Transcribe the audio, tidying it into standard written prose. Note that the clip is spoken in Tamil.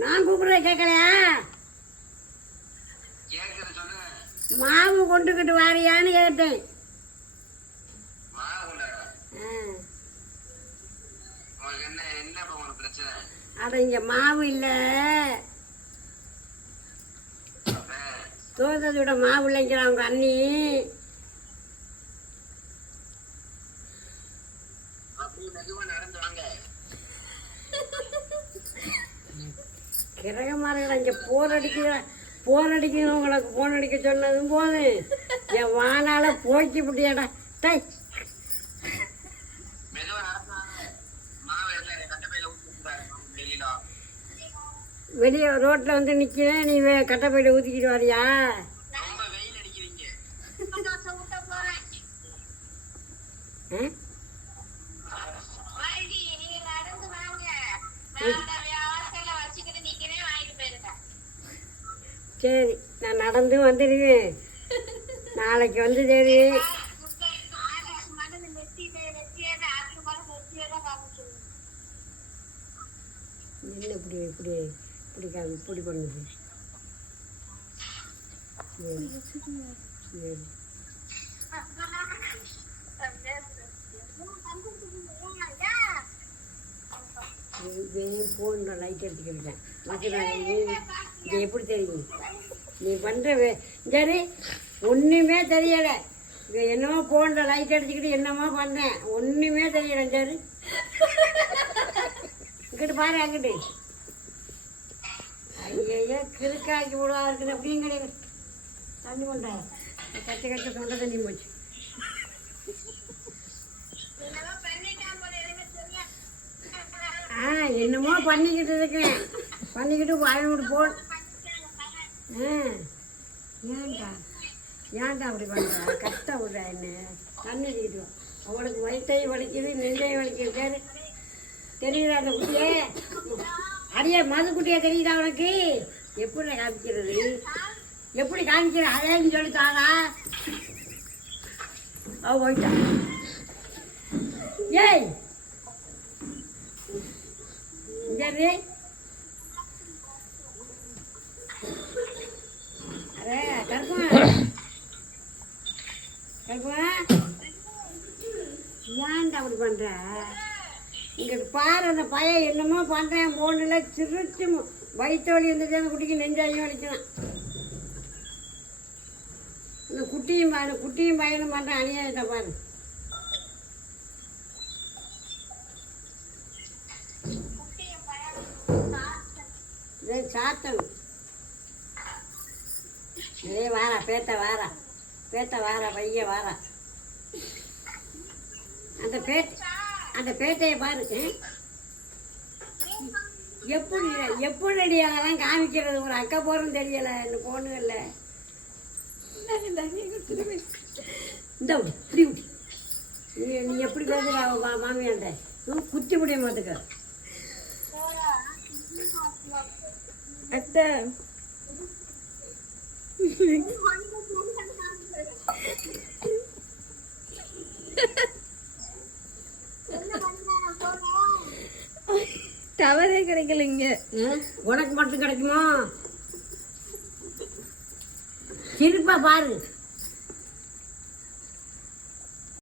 நான் கூப்பிடுற கேட்கலையா? மாவு கொண்டுக்கிட்டு வாரியான்னு கேட்டேன். அட இங்க மாவு இல்ல, தோசையோட மாவு இல்லைங்கிறான் அவங்க அண்ணி. கிரகமார்கள் இங்க போன் அடிக்கிறவங்களுக்கு போன் அடிக்க சொன்னதும் போதும் என் வானால போக்கி விட்டியாடா. டை வெளியே ரோட்ல வந்து நிக்கிறேன், நீ கட்டப்பையில ஊத்திக்கிட்டு வரியா? சரி, நான் நடந்து வந்துடுவேன் நாளைக்கு வந்து. சரி என்ன இப்படி இப்படி இப்படி பண்ணுது? போன் லைட் எடுத்துக்கிட்டேன். இது எப்படி தெரியும் நீ பண்ற? சரி ஒண்ணுமே தெரியல. என்னமோ போன்ற லைட் அடிச்சுக்கிட்டு என்னமோ பண்ணேன், ஒண்ணுமே தெரியல. சரி இங்கிட்டு பாரு, அங்கிட்டு. ஐயோ கிறுக்காக்கி விடுவா இருக்குது. அப்படியும் கிடையாது. தண்ணி கொண்டா கட்டு தொண்டை தண்ணி போச்சு. என்னமோ பண்ணிக்கிட்டு இருக்கேன், பண்ணிக்கிட்டு வாயோடு போன். ஏன்டா அப்படி பண்ணுறா? கஷ்ட விடுறா என்ன? தண்ணி அடிக்கிட்டு அவளுக்கு வயிற்றையும் வலிக்குது, நெஞ்சையும் வலிக்குது. சரி தெரியுதா அந்த குட்டியே? அடியே மது குட்டியே தெரியுதா உனக்கு? எப்படி காமிக்கிறது? எப்படி காமிக்கிற அதேன்னு சொல்லித்தாளா? அவ போயிட்டா. ஏய் சரி அரே கருப்பா ஏன்டா அப்படி பண்ற? இங்கிட்டு பாரு, அந்த பையன் என்னமோ பண்றேன் போன்ல. சிரிச்சு வயிற்று வலி வந்துச்சு அந்த குட்டிக்கு, நெஞ்சாயும் வலிக்கலாம். இந்த குட்டியும் பையனும் பண்றேன் அநியாயத்தை பாரு. சாத்தணும். வாரா பேத்த வாரா பைய வாரா. அந்த பேட்டையை பாரு. எப்படி அடியாலாம் காமிக்கிறது? ஒரு அக்கா போறோம் தெரியல இந்த பொண்ணுகள்ல. இந்த இப்படி நீ எப்படி பேசுற மாமியாண்ட? குத்தி முடிய மாட்டுக்க அத்தை. டவரே கிடைக்கலைங்க. உனக்கு மட்டும் கிடைக்குமா? சிரிப்பா பாரு.